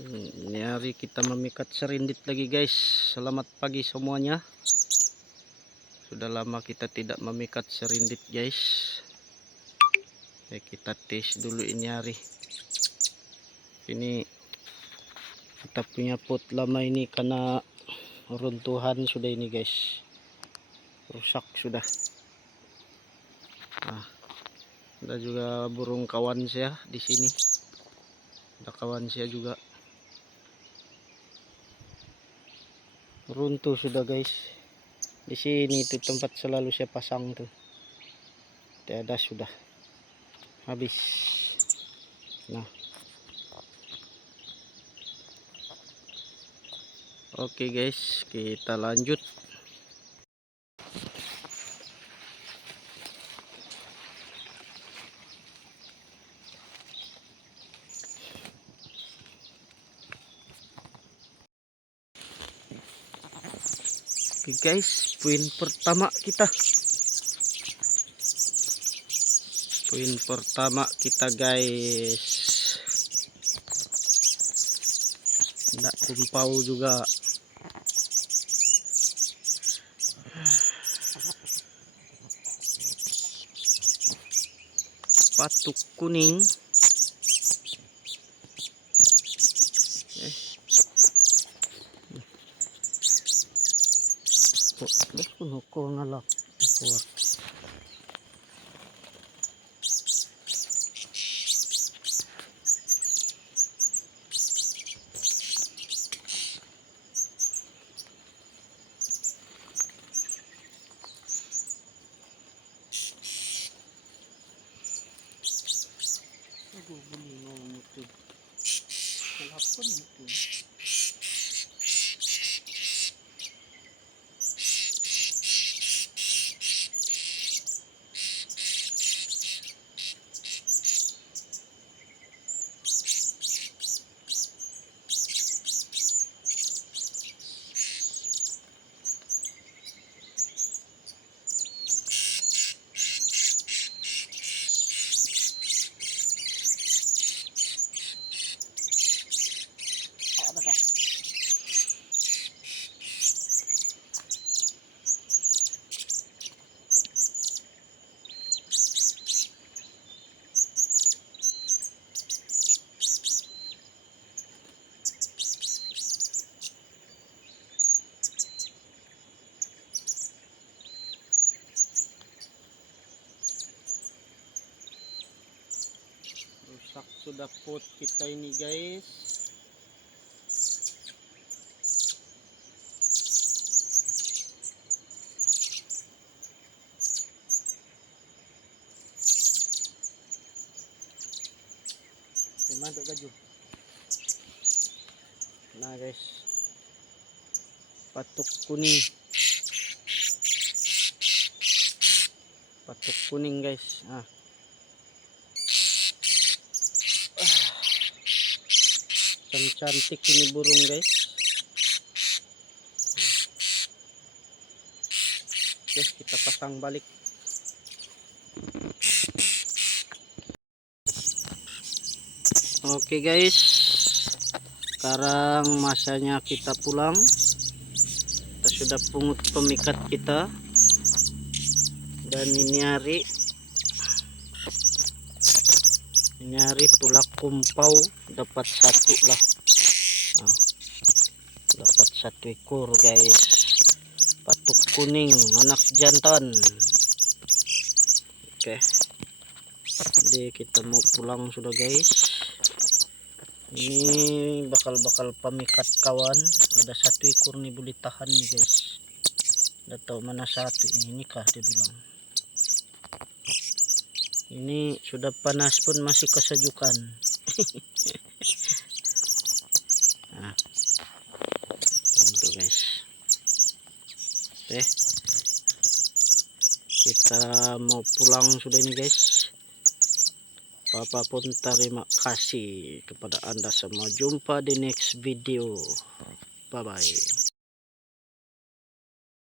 Nyari kita memikat serindit lagi guys. Selamat pagi semuanya. Sudah lama kita tidak memikat serindit guys. Ya, kita tes dulu ini hari. Ini kita punya pot lama ini karena runtuhan sudah ini guys. Rusak sudah. Nah, ada juga burung kawan saya di sini. Ada kawan saya juga. Runtuh sudah guys. Di sini itu tempat selalu saya pasang tuh. Tidak ada sudah. Habis. Nah. Oke guys. Kita lanjut Oke guys, poin pertama kita. Poin pertama kita guys. Tidak kumpau juga. Patuk kuning. โกงหรอกกลัวดูบุหรี่งงหมดจุดแลับก้นหมดจุด Sudah pot kita ini guys. Mantuk kaju. Nah guys. Patuk kuning. Patuk kuning guys. Ah. Kan cantik ini burung guys. Oke, kita pasang balik. Oke guys. Sekarang masanya kita pulang. Kita sudah pungut pemikat kita. Dan ini hari ini hari tulak kumpau dapat satu lah. Nah, dapat satu ekor guys. Patuk kuning anak jantan. Oke. Jadi kita mau pulang sudah guys ini bakal-bakal pemikat kawan ada satu ekor nih boleh tahan nih guys udah tahu mana satu ini ini kah dia bilang ini sudah panas pun masih kesejukan nah itu guys oke kita mau pulang sudah ini guys Papa pun terima kasih kepada anda semua. Jumpa di next video. Bye bye.